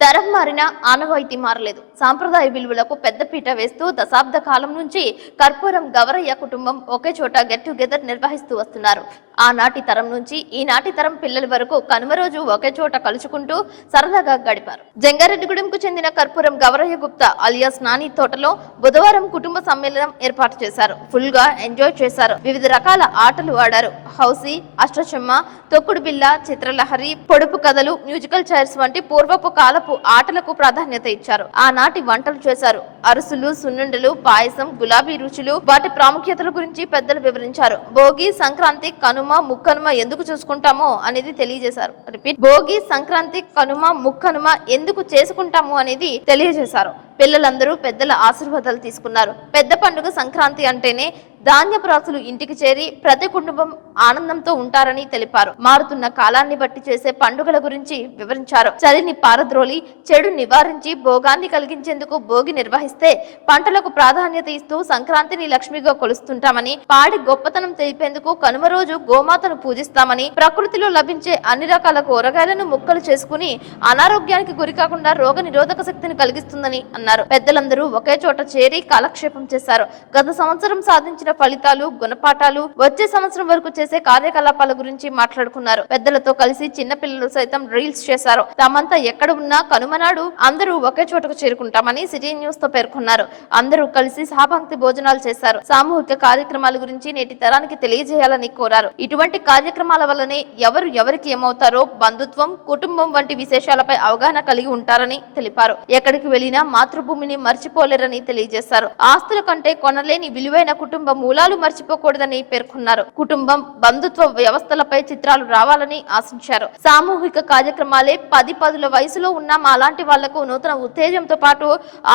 తరం మారిన ఆనవాయితీ మారలేదు. సాంప్రదాయ విలువలకు పెద్దపీట వేస్తూ దశాబ్ద కాలం నుంచి కర్పూరం గవరయ్య కుటుంబం ఒకే చోట గెట్ టుగెదర్ నిర్వహిస్తూ వస్తున్నారు. ఆనాటి తరం నుంచి ఈనాటి తరం పిల్లల వరకు కనుమ రోజు ఒకే చోట కలుసుకుంటూ సరదాగా గడిపారు. జంగారెడ్డిగూడెంకు చెందిన కర్పూరం గవరయ్య గుప్తా అలియాస్ నాని తోటలో బుధవారం కుటుంబ సమ్మేళనం ఏర్పాటు చేశారు. ఫుల్గా ఎంజాయ్ చేశారు. వివిధ రకాల ఆటలు ఆడారు. హౌసీ అష్టచమ్మ తొక్కుడు బిల్ల చిత్రలహరి పొడుపు కథలు మ్యూజికల్ చైర్స్ వంటి పూర్వపు కాలపు ఆటలకు ప్రాధాన్యత ఇచ్చారు. ఆనాటి వంటలు చేశారు. అరుసులు సున్నుండలు పాయసం గులాబీ రుచులు వాటి ప్రాముఖ్యతల గురించి పెద్దలు వివరించారు. భోగి సంక్రాంతి కనుమ ముక్కనుమ ఎందుకు చూసుకుంటామో అనేది తెలియజేశారు. రిపీట్. భోగి సంక్రాంతి కనుమ ముక్కనుమ ఎందుకు చేసుకుంటాము అనేది తెలియజేశారు. పిల్లలందరూ పెద్దల ఆశీర్వాదాలు తీసుకున్నారు. పెద్ద పండుగ సంక్రాంతి అంటేనే ధాన్యపు రాసులు ఇంటికి చేరి ప్రతి కుటుంబం ఆనందంతో ఉంటారని తెలిపారు. మారుతున్న కాలాన్ని బట్టి చేసే పండుగల గురించి వివరించారు. చలిని పారద్రోలి చెడు నివారించి భోగాన్ని కలిగించేందుకు భోగి నిర్వహిస్తే పంటలకు ప్రాధాన్యత ఇస్తూ సంక్రాంతిని లక్ష్మిగా కొలుస్తుంటామని పాడి గొప్పతనం తెలిపేందుకు కనుమ రోజు గోమాతను పూజిస్తామని ప్రకృతిలో లభించే అన్ని రకాల కూరగాయలను ముక్కలు చేసుకుని అనారోగ్యానికి గురికాకుండా రోగ నిరోధక శక్తిని కలిగిస్తుందని అన్నారు. పెద్దలందరూ ఒకే చోట చేరి కాలక్షేపం చేశారు. గత సంవత్సరం సాధించిన ఫలితాలు గుణపాఠాలు వచ్చే సంవత్సరం వరకు చేసే కార్యకలాపాల గురించి మాట్లాడుకున్నారు. పెద్దలతో కలిసి చిన్న పిల్లలు సైతం రీల్స్ చేశారు. తమంతా ఎక్కడ ఉన్నా కనుమనాడు అందరూ ఒకే చోటకు చేరుకుంటామని సిటీ న్యూస్తో పేర్కొన్నారు. అందరూ కలిసి సహపంక్తి భోజనాలు చేశారు. సామూహిక కార్యక్రమాల గురించి నేటి తరానికి తెలియజేయాలని కోరారు. ఇటువంటి కార్యక్రమాల వల్లనే ఎవరు ఎవరికి ఏమవుతారో బంధుత్వం కుటుంబం వంటి విశేషాలపై అవగాహన కలిగి ఉంటారని తెలిపారు. ఎక్కడికి వెళ్ళినా మాతృభూమిని మర్చిపోలేరని తెలియజేశారు. ఆస్తుల కంటే కొనలేని విలువైన కుటుంబ మూలాలు మర్చిపోకూడదని పేర్కొన్నారు. కుటుంబం బంధుత్వ వ్యవస్థలపై చిత్రాలు రావాలని ఆశించారు. సామూహిక కార్యక్రమాలే పది పదుల వయసులో ఉన్న మాలాంటి వాళ్ళకు నూతన ఉత్తేజంతో పాటు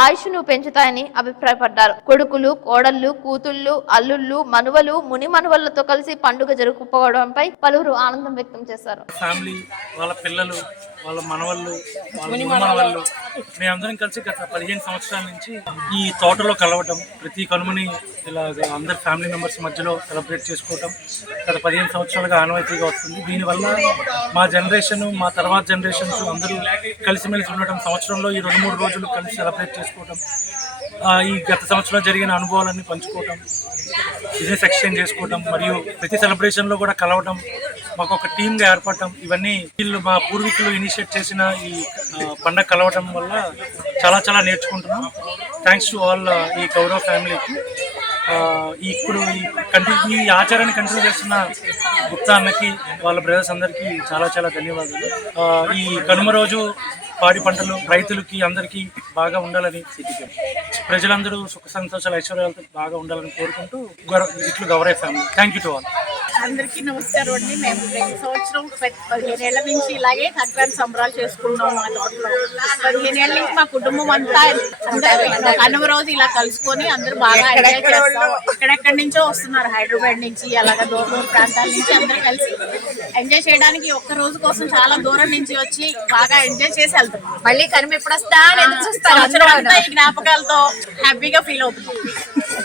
ఆయుష్ను పెంచుతాయని అభిప్రాయపడ్డారు. కొడుకులు కోడళ్ళు కూతుళ్ళు అల్లుళ్ళు మనువలు ముని మనువలతో కలిసి పండుగ జరుపుకోవడంపై పలువురు ఆనందం వ్యక్తం చేశారు. ఫ్యామిలీ వాళ్ళ పిల్లలు వాళ్ళ మనవళ్ళు వాళ్ళ మనవళ్ళు. మేమందరం కలిసి గత పదిహేను సంవత్సరాల నుంచి ఈ తోటలో కలవటం ప్రతి కనుమని ఇలా అందరి ఫ్యామిలీ మెంబర్స్ మధ్యలో సెలబ్రేట్ చేసుకోవటం గత పదిహేను సంవత్సరాలుగా ఆనవాయితీగా వస్తుంది. దీనివల్ల మా జనరేషన్ మా తర్వాత జనరేషన్స్ అందరూ కలిసిమెలిసి ఉండటం సంవత్సరంలో ఈ రెండు మూడు రోజులు కలిసి సెలబ్రేట్ చేసుకోవటం ఈ గత సంవత్సరం జరిగిన అనుభవాలన్నీ పంచుకోవటం బిజినెస్ ఎక్స్చేంజ్ చేసుకోవటం మరియు ప్రతి సెలబ్రేషన్లో కూడా కలవటం మాకు ఒక టీమ్గా ఏర్పడటం ఇవన్నీ వీళ్ళు మా పూర్వీకులు ఇనిషియేట్ చేసిన ఈ పండగ కలవటం వల్ల చాలా చాలా నేర్చుకుంటున్నాం. థ్యాంక్స్ టు ఆల్ ఈ కౌరవ్ ఫ్యామిలీకి ఇప్పుడు ఈ కంటిన్యూ ఈ ఆచారాన్ని కంటిన్యూ చేస్తున్న గుప్తా అన్నకి వాళ్ళ బ్రదర్స్ అందరికీ చాలా చాలా ధన్యవాదాలు. ఈ కనుమ రోజు పాడి పంటలు రైతులకి అందరికీ బాగా ఉండాలని ప్రజలందరూ సుఖ సంతోషాలు ఐశ్వర్యాలతో బాగా ఉండాలని కోరుకుంటూ గౌరవ- ఇట్లు గౌరవ family thank you to all అందరికీ నమస్కారం అండి. మేము ప్రతి సంవత్సరం ప- పదిహేను ఏళ్ళ నుంచి ఇలాగే సంక్రాంతి సంబరాలు చేసుకుంటాం మా తోటలో. పదిహేను ఏళ్ళ నుంచి మా కుటుంబం అంతా అందరూ కనుమ రోజు ఇలా కలుసుకొని అందరూ బాగా ఎంజాయ్ చేస్తాం. ఎక్కడెక్కడి నుంచో వస్తున్నారు? హైదరాబాద్ నుంచి అలాగే దూర దూర ప్రాంతాల నుంచి అందరూ కలిసి ఎంజాయ్ చేయడానికి ఒక్క రోజు కోసం చాలా దూరం నుంచి వచ్చి బాగా ఎంజాయ్ చేసి వెళ్తున్నాం మళ్ళీ కనుమ ఎప్పుడు వస్తా జ్ఞాపకాలతో హ్యాపీగా ఫీల్ అవుతున్నాం